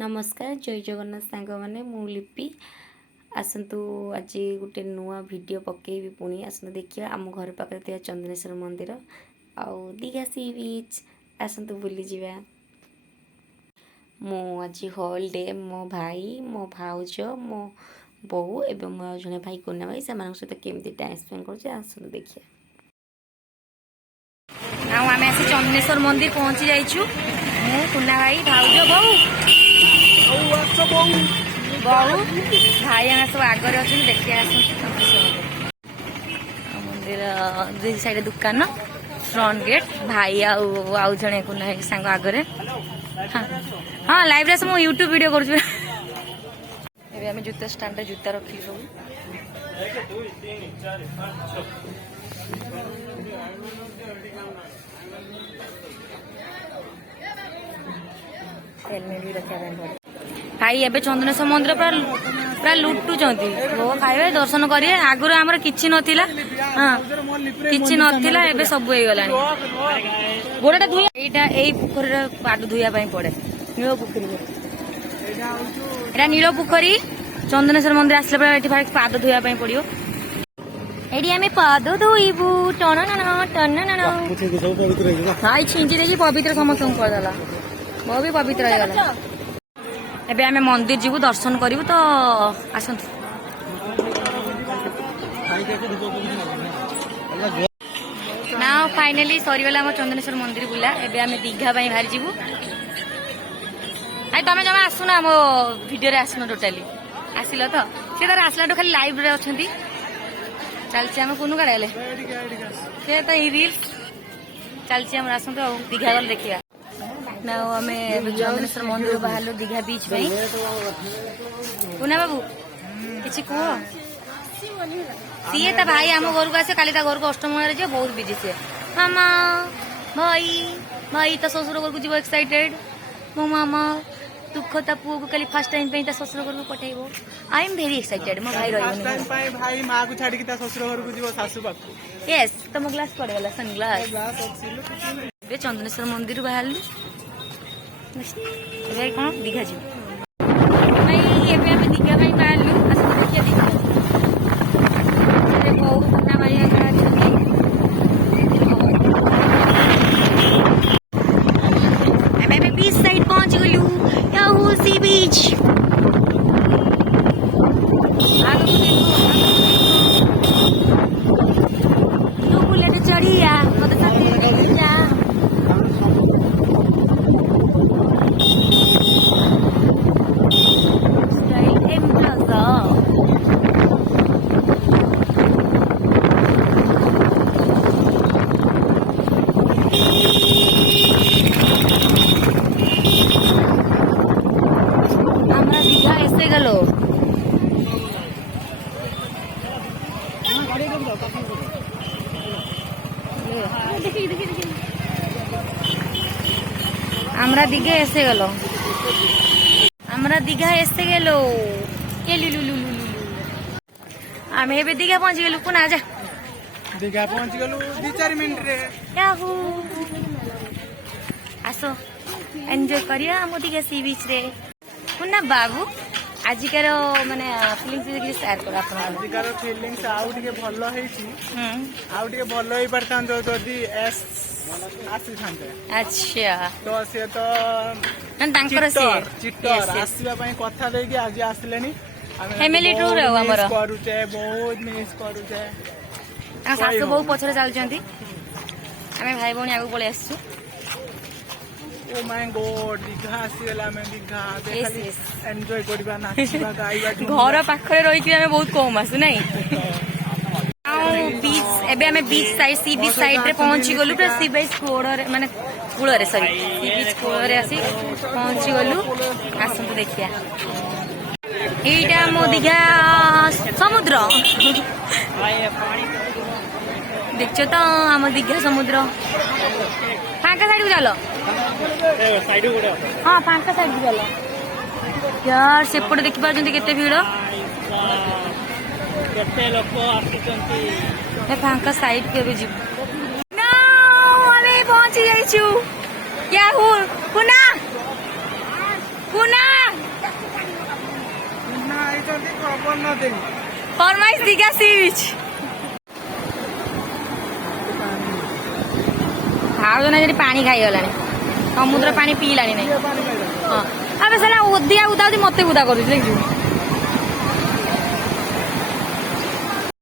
नमस्कार जय जगन्नाथ सांग मैंने मु लिपि आसतु आज गोटे नुआ वीडियो पकेबी पुणी आसतु देखिए आम घर पाखे चंदनेश्वर मंदिर आउ दीघा सी बीच आसतु बुली जावा। मो आज होल डे मो भाई मो भाउज मो बो एवं मो जड़े भाई कुना भाई से सहित केमी टाइम स्पेंड कर देखिए। आम आस चंदनेश्वर मंदिर पहुँची जाइछु मु कुना भाई भाउज बहु भाई सब आगे अच्छे देखिए मंदिर दुई साइड दुकान फ्रंट गेट भाई आउ जड़े कुना भाई सांग आगे हाँ लाइव मु यूट्यूब वीडियो कर जूता स्टैंड जूता रखी सब हेलमेट भी रखा भाई एबे चंदनेश्वर मंदिर पूरा लुटुंट वो खाइबे दर्शन करेंगे आगुरी आमर किछि नथिला हाँ किछि नथिला एबे सब हो गलानी गोड़ाटा धुई एटा एई पोखरी पाद धुइया पई पड़े नील पोखरी एटा नील पोखरी चंदनेश्वर मंदिर आसले बेला एठी पाद धुइया पई पड़ियो एडी आमे पाद धोइबू टन भाई छिंची देजी पवित्र समस्त कर देला वो भी पवित्र हो गला एबे आमे मंदिर जीवु दर्शन करिवु तो आसंतु ना फाइनली सरीगला आम चंदनेश्वर मंदिर बुला एबे आमे दीघा बाई बाहर जीवु आई तमे जमा आसुना मो वीडियो रे आसनो टोटली आसिलो तो से तार आसला तो खाली लाइव रे अछंती चलछि आमे कोनु गाड़ेले से तो रील्स चलछि हम आसंतु दीघा गल देखिया ना हमें चंदनेश्वर मंदिर बाहर दीघा बीच में कुना बाबू किसी कह सी ता भाई आम घर को आसे काली घर को अष्टम जो बहुत बिजी सी मामा भाई भाई ता ससुर घर को जीव एक्साइटेड मो मामा दुख ता पुओ को काली फर्स्ट टाइम पे ता ससुर घर को पठेबो आई एम वेरी एक्साइटेड मो भाई रही टाइम पे भाई मां को छाड़ी के ता ससुर घर को जीव सासू बापू यस तो मो ग्लास पड़ गला सनग्लास बे चंदनेश्वर मंदिर बाहर कौन दीघा जी एबे आमे दीघा भाई बाहरलु देखिए दीघा बहुत कुना भाई आमे बीच साइड पहुंच गलु याहू सी बीच आगो देखो बुलेट चढ़िया मत साथे जा আমরা দীঘা এসে গেল আমরা দীঘা এসে গেল আমি এবে দীঘা পৌঁছি গেলু কোনা যা दीघा पहुंच गलु 2-4 मिनट रे याहू आसो एंजॉय करिया हम दीघा सी बीच रे कुना बाबू आजिकार माने फीलिंग्स भी शेयर कर अपन आजिकार फीलिंग्स आउ टिके भलो हेची आउ टिके भलो होई परतान तो जदी एस आसी थांते अच्छा तो से तो तांकर से चिट्टर आसीबा पई कथा दे कि आज आसलेनी फैमिली टूर है हमर करूचे बहुत मिस करूचे सासु बहु पछरे चल जंती हमें भाई बहनी आगु पळे आसछु ओ माय गॉड दीघा आसीला में दीघा खाली एन्जॉय करबा नाचबा गाइबा घर पाखरे रही कि हमें बहुत कम आसु नहीं बीच एबे हमें बीच साइड सी बीच साइड रे पहुंची गलु पूरा सी बीच कोड़ रे माने कूल रे सॉरी सी बीच कोड़ रे आसी पहुंची गलु आसंतु देखिया एटा मो दीघा समुद्र देखो तो आम दीघा समुद्र फांका साइड को चलो हाँ फांका साइड को चलो यार सेपटे देखि पारछन्ती केते भीड़ केते लोक आसुचंती ए फांका साइड के भी जीव ना आमे पहुंची जाइछु क्या हुर कुना कुना for nothing. फरमाइश दीघा सी बीच भाव ना पानी खाईगला समुद्र पानी पीला नहीं ये पानी खाइला हाँ अब सारा उदिया उदा मत उदा कर